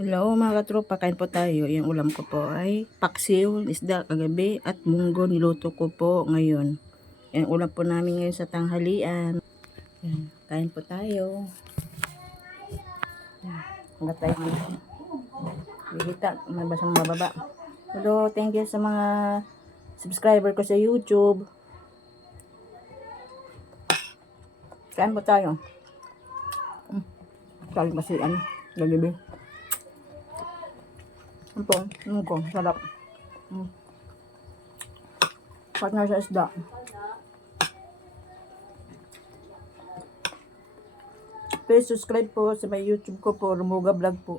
Hello mga katropa, kain po tayo. Yung ulam ko po ay paksiw, isda kagabi at munggo niluto ko po ngayon. Yung ulam po namin ngayon sa tanghalian. Yan, kain po tayo. Hanggat tayo bihita, mabasang mababa. Hello, thank you sa mga subscriber ko sa YouTube. Kain po tayo. Sabi kasi gagabi. Ano po, munggo, sarap. Partner sa isda. Please subscribe po sa my YouTube ko po, Rumuga Vlog po.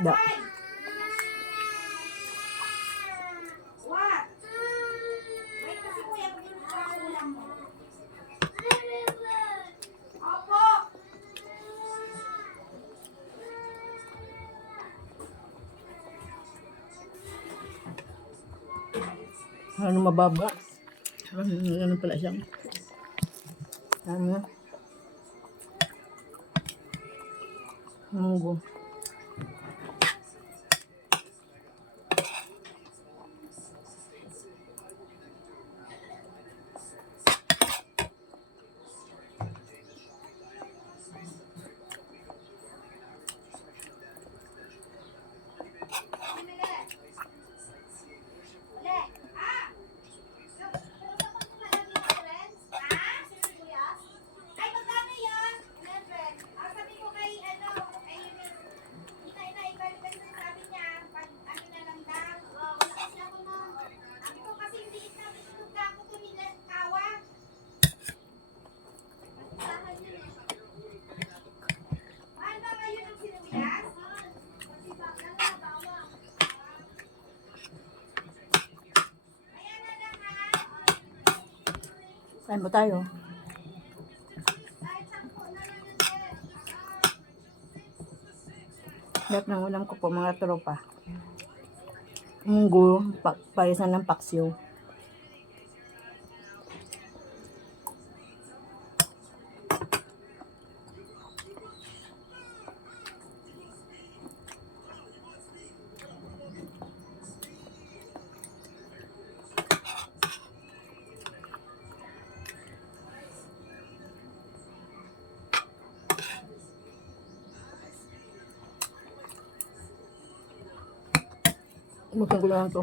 Isda. Ano mababa? Ano pala siyang? Ano? Munggo. Kain po tayo. Lahat ng ulam ko po mga tropa. Munggo, payasan ng paksiw. Buksan ko lang ito.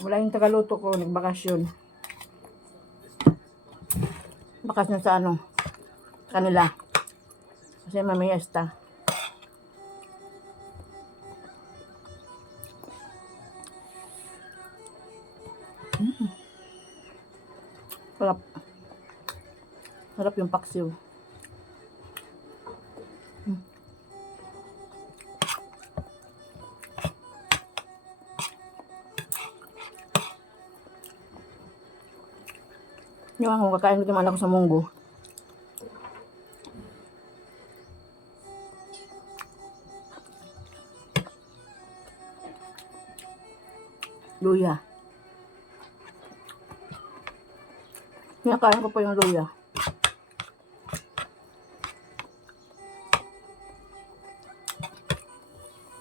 Wala yung tagaluto ko, nagbakasyon. Bakas na sa kanila. Kasi mamaya esta. Sarap. Sarap yung paksiw. Yung ako, kakain ko naman ako sa munggo. Luya. Kinakain ko pa yung luya.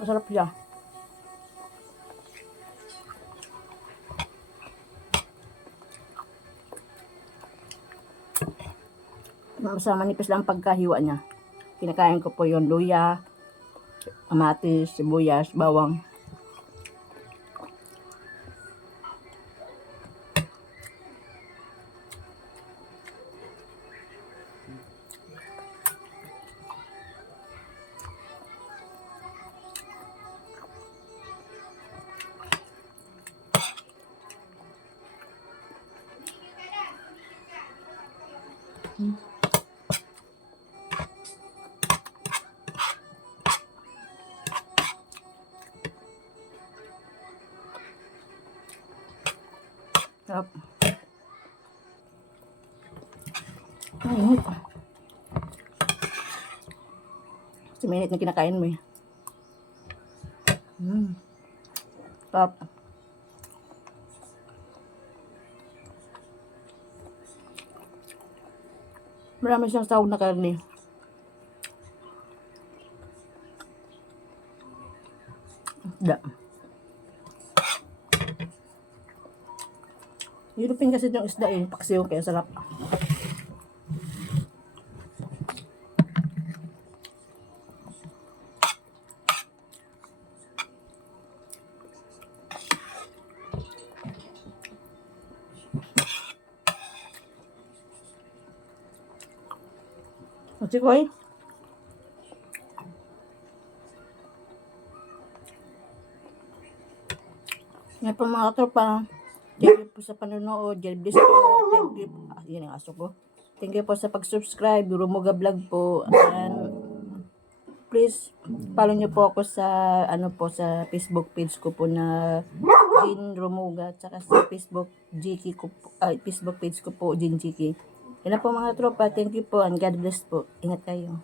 Masarap siya. Masama manipis lang pagkahiwa niya. Kinakain ko po yung luya, kamatis, sibuyas, bawang. Sarap. Ay, init. Sa minute na kinakain mo eh. Top. Marami siyang sahog na karne. Da. European kasi yung isda eh. Paksiw kaya sarap. Kasi ko eh. Ngayon po mga tropa. Thank you po sa panonood. God bless po. Thank you. Yan ang aso ko. Thank you po sa pag-subscribe. Rumuga Vlog po. And please follow nyo po ako sa sa Facebook page ko po na Jean Rumuga. Tsaka sa Facebook Facebook page ko po Jean Jiki. Yan na po mga tropa. Thank you po and God bless po. Ingat kayo.